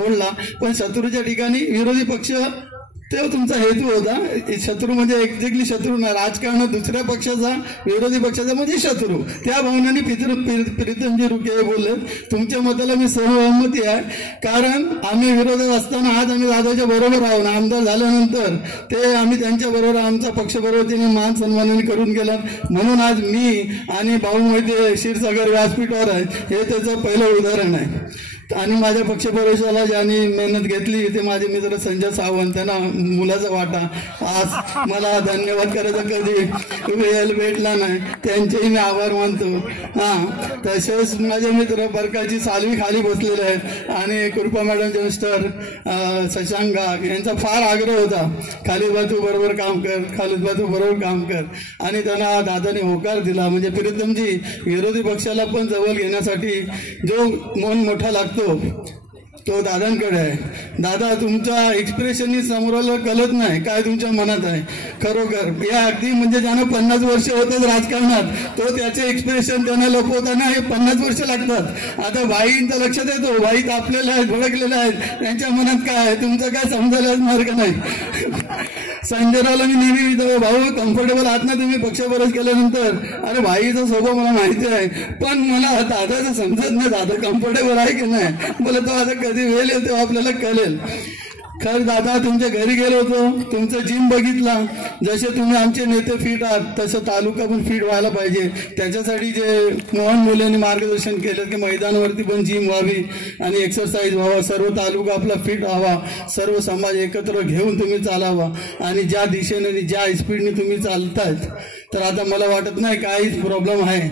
फोडला, पण शत्रूच्या ठिकाणी विरोधी पक्ष तो तुमचा हेतू होता. शत्रू म्हणजे एक्झॅक्टली शत्रू ना, राजकारणात दुसऱ्या पक्षाचा विरोधी पक्षाचा म्हणजे शत्रू. त्या भावनाने प्रीतमजी रुके बोलले. तुमच्या मताला मी सहमती आहे, कारण आम्ही विरोधात असताना आज आम्ही दादाच्या बरोबर आहोत. आमदार झाल्यानंतर ते आम्ही त्यांच्या बरोबर आमचा पक्ष बरोबर त्यांनी मान सन्मानाने करून गेला. म्हणून आज मी आणि भाऊ मोहिते क्षीरसागर व्यासपीठावर आहे, हे त्याचं पहिलं उदाहरण आहे. आणि माझ्या पक्षप्रवेशाला ज्यांनी मेहनत घेतली ते माझे मित्र संजय सावंत, त्यांना मुलाचा वाटा. आज मला धन्यवाद करायचा कधी वेळ भेटला नाही, त्यांचेही मी आभार मानतो. तसेच माझे मित्र बरकाची सालवी खाली बसलेले आहेत आणि कृपा मॅडम मिस्टर शशांक यांचा फार आग्रह होता, खालिद बा तू बरोबर काम कर, खालिद बा तू बरोबर काम कर, आणि त्यांना दादाने होकार दिला. म्हणजे प्रीतमजी विरोधी पक्षाला पण जवळ घेण्यासाठी जो मन मोठा लागतो तो दादांकडे आहे. दादा तुमच्या एक्सप्रेशननी समोरला कळत नाही काय तुमच्या मनात आहे. खरोखर या अगदी म्हणजे ज्यांना 50 वर्ष होतं राजकारणात, तो त्याचे एक्सप्रेशन त्यांना लपवताना हे 50 वर्ष लागतात. आता भाईंचा लक्षात येतो, भाई तापलेले आहेत, भडकलेले आहेत, त्यांच्या मनात काय आहे तुमचं काय समजायलाच मार्ग नाही. संजयरावला मी नेहमी विचारतो, भाऊ कम्फर्टेबल आहात ना तुम्ही पक्षप्रवेश केल्यानंतर? अरे भाईचा स्वभाव मला माहिती आहे, पण मला दादाचं समजत नाही, दादा कम्फर्टेबल आहे की नाही. बोले तो आता कधी वेळ येतो आपल्याला कळेल. खरं दादा तुमच्या घरी गेलो होतो, तुमचं जिम बघितला. जसे तुम्ही आमचे नेते फिट आहात तसं तालुका पण फिट व्हायला पाहिजे. त्याच्यासाठी जे मोहन मुलेंनी मार्गदर्शन केलं की मैदानावरती पण जिम व्हावी आणि एक्सरसाइज व्हावा, सर्व तालुका आपला फिट व्हावा, सर्व समाज एकत्र घेऊन तुम्ही चालावा. आणि ज्या दिशेने ज्या स्पीडने तुम्ही चालतायत तर आता मला वाटत नाही काहीच प्रॉब्लेम आहे.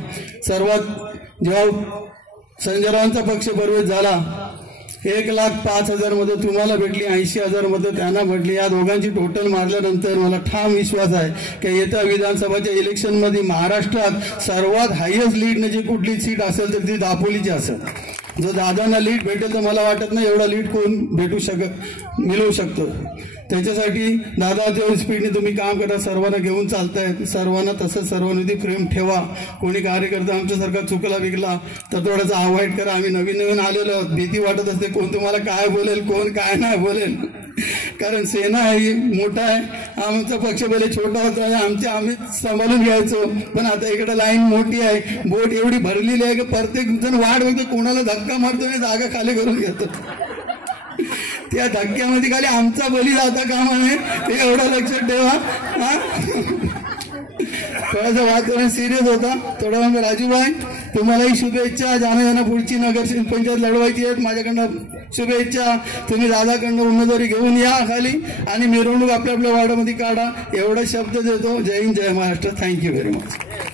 सर्वात जेव्हा संजयरावांचा पक्ष प्रवेश झाला 1,05,000 मध्ये तुम्हाला भेटली, 80,000 मध्ये त्यांना भेटली. या दोघांची टोटल मारल्यानंतर मला ठाम विश्वास आहे की येत्या विधानसभाच्या इलेक्शनमध्ये महाराष्ट्रात सर्वात हायेस्ट लीडने जी कुठली सीट असेल तर ती दापोलीची असेल. जर दादांना लीड भेटेल तर मला वाटत नाही एवढा लीड कोण मिळवू शकतो. त्याच्यासाठी दादा तेवढी स्पीडने तुम्ही काम करा, सर्वांना घेऊन चालताय, सर्वांना तसंच सर्वांनी प्रेम ठेवा. कोणी कार्यकर्ता आमच्यासारखा चुकला विकला तर थोडासा अवॉइड करा. आम्ही नवीन आलेलो, भीती वाटत असते कोण तुम्हाला काय बोलेल कोण काय नाही बोलेल, कारण सेना ही मोठा आहे, आमचा पक्ष भले छोटा होता, आम्ही सांभाळून घ्यायचो. पण आता इकडे लाईन मोठी आहे, बोट एवढी भरलेली आहे की प्रत्येक जण वाट बघतो कोणाला धक्का मारतो आणि जागा खाली करून घेतो. त्या धक्क्यामध्ये खाली आमचा बली जाता कामा नये, हे एवढं लक्षात ठेवा. थोडासा वातावरण सिरियस होता थोडा. राजूभाई तुम्हालाही शुभेच्छा. ज्यांना पुढची नगर पंचायत लढवायची आहेत माझ्याकडनं शुभेच्छा. तुम्ही दादाकडनं उमेदवारी घेऊन या खाली आणि मिरवणूक आपल्या आपल्या वार्डामध्ये काढा, एवढा शब्द देतो. जय हिंद, जय महाराष्ट्र. Thank you very much.